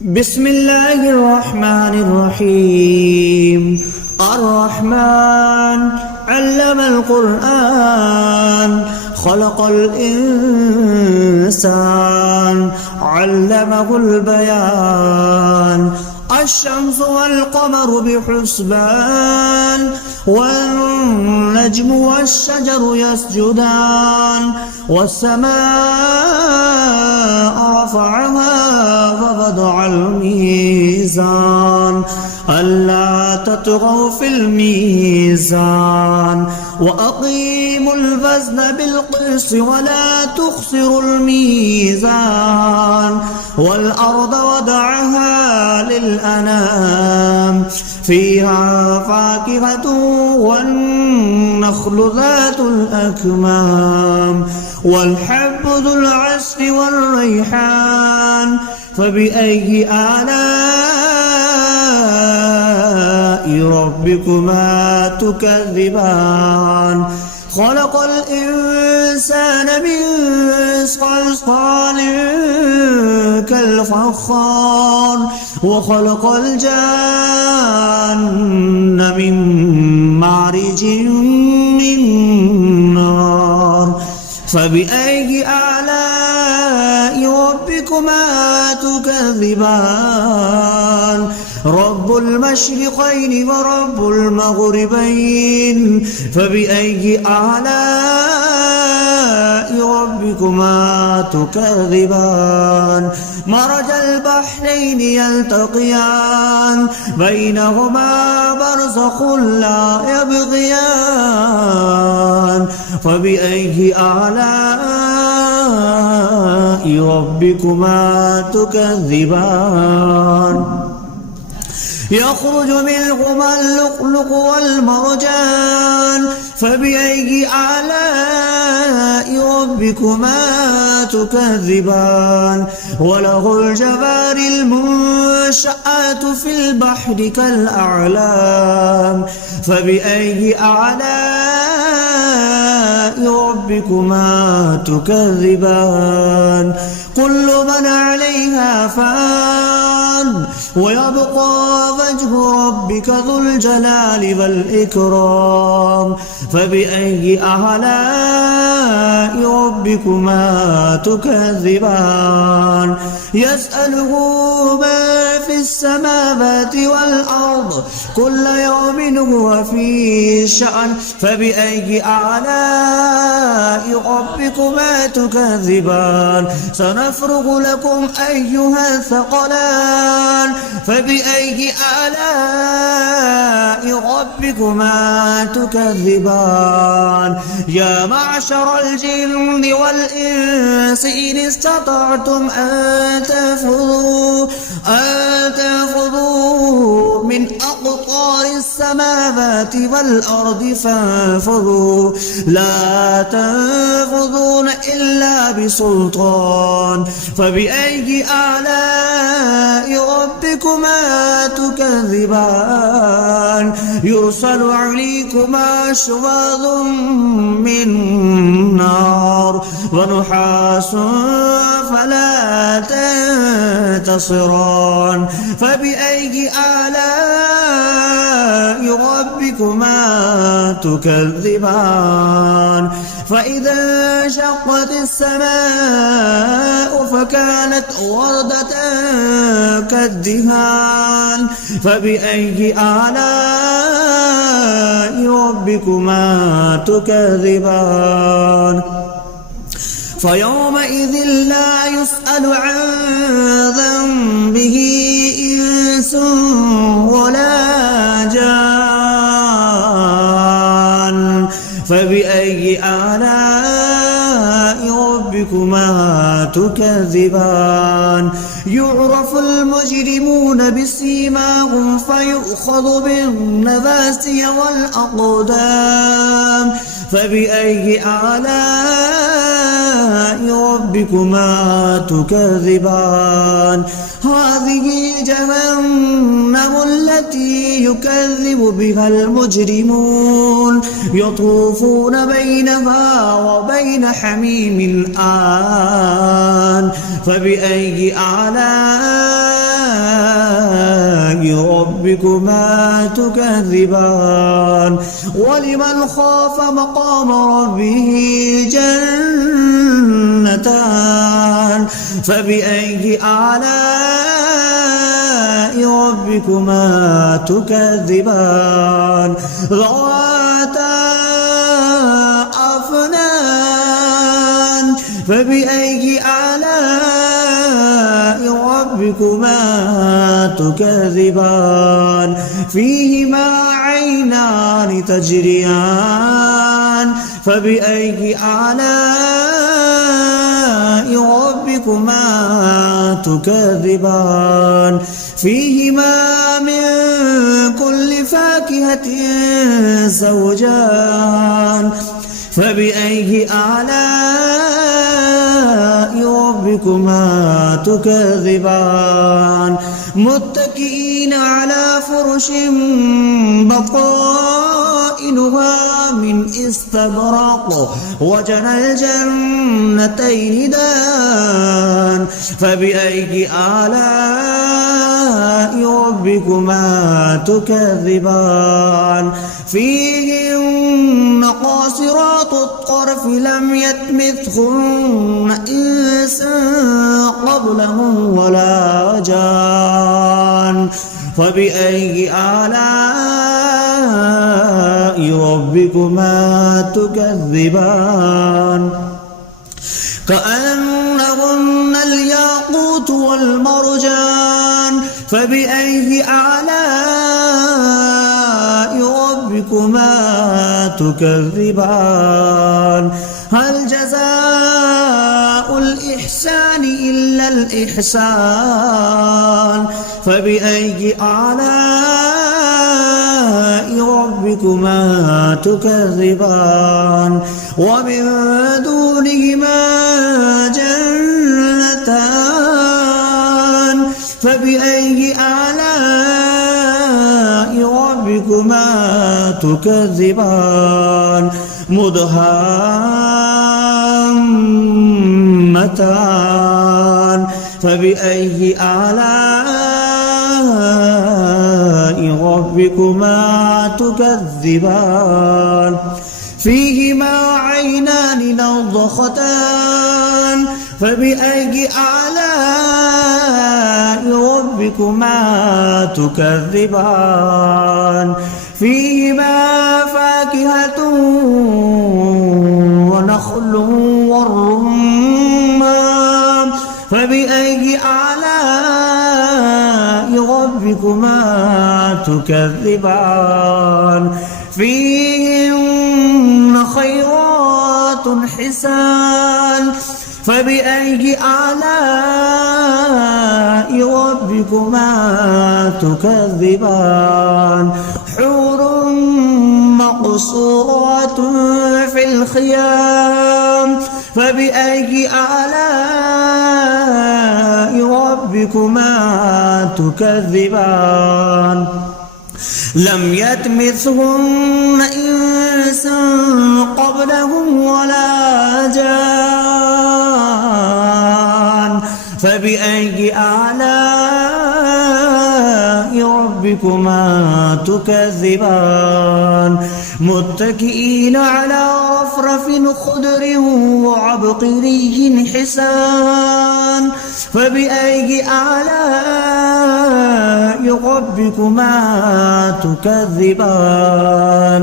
بسم الله الرحمن الرحيم. الرحمن علم القرآن خلق الإنسان علمه البيان. الشمس والقمر بحسبان والنجم والشجر يسجدان والسماء رفعها ووضع الميزان ألا تطغوا في الميزان وأقيموا الوزن بالقسط ولا تخسروا الميزان والأرض وضعها للأنام فيها فاكهة والنخل ذات الأكمام والحب ذو العصف والريحان فبأي آلاء ربكما تكذبان. خلق الإنسان من صلصال كالفخار وخلق الجان من مارج من نار فبأي آلاء ربكما تكذبان. رب المشرقين ورب المغربين فبأي آلاء ربكما تكذبان. مرج البحرين يلتقيان بينهما برزخ لا يبغيان فبأي آلاء ربكما تكذبان. يخرج منهما اللؤلؤ والمرجان فبأي آلاء ربكما تكذبان. وله الجوار المنشآت في البحر كالأعلام فبأي آلاء ربكما تكذبان. كل من عليها فان ويبقى وجه ربك ذو الجلال والإكرام فبأي آلاء ربكما تكذبان. يسأله ما في السماوات والأرض كل يوم هو في شأن فبأي آلاء ربكما تكذبان. سنفرغ لكم أيها الثقلان فبأي آلاء ربكما تكذبان. يا معشر الجن والإنس إن استطعتم أن تنفذوا من أقطار السماوات والأرض فانفذوا لا تنفذون إلا بسلطان فبأي آلاء ربكما تكذبان. يرسل عليكما شواظ من نار ونحاس فلا تنتصران فبأي آلاء ربكما تكذبان. فإذا انشقت السماء فكانت وردة كالدهان فبأي آلاء ربكما تكذبان. فيومئذ لا يسأل عن ذنبه إنس ولا جان فبأي آلاء ربكما تكذبان. يعرف المجرمون بسيماهم فيؤخذ بالنواسي والأقدام فبأي آلاء ربكما تكذبان. هذه جهنم التي يكذب بها المجرمون يطوفون بينها وبين حميم آن فبأي آلاء ربكما تكذبان ولمن خاف مقام ربه جنتان فبأي آلاء ربكما تكذبان ذواتا أفنان فبأي آلاء ربكما تكذبان فيهما عينان تجريان فبأي آلاء ربكما تكذبان فيهما من كل فاكهة زوجان فبأي آلاء ربكما تكذبان متكئين على فرش بطائنها من استبرق وجنى الجنتين دان فبأي آلاء ربكما تكذبان فيهن قاصرات الطرف لم يطمثهن إنس قبلهم ولا جان فبأي آلاء ربكما تكذبان كأنهن الياقوت والمرجان فبأي آلاء ربكما تكذبان هل جزاء الإحسان إلا الإحسان فبأي آلاء ربكما تكذبان ومن دونهما جنتان فبأي آلاء ربكما تكذبان مدهامتان فبأي آلاء ربكما تكذبان فيهما عينان نضختان فبأي آلاء ربكما تكذبان فيهما فاكهة ونخل والرمان فبأي آلاء ربكما تكذبان فيهن خيرات حسان فبأي آلاء ربكما تكذبان حور مقصورات في الخيام فبأي آلاء ربكما تكذبان لم يطمثهن إنس قبلهم ولا جان فبأي آلاء ربكما تكذبان متكئين على رفرف خضر وعبقري حسان فبأي آلاء ربكما تكذبان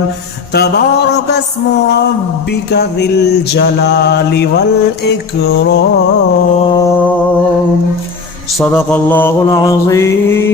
تبارك اسم ربك ذي الجلال والإكرام صدق الله العظيم.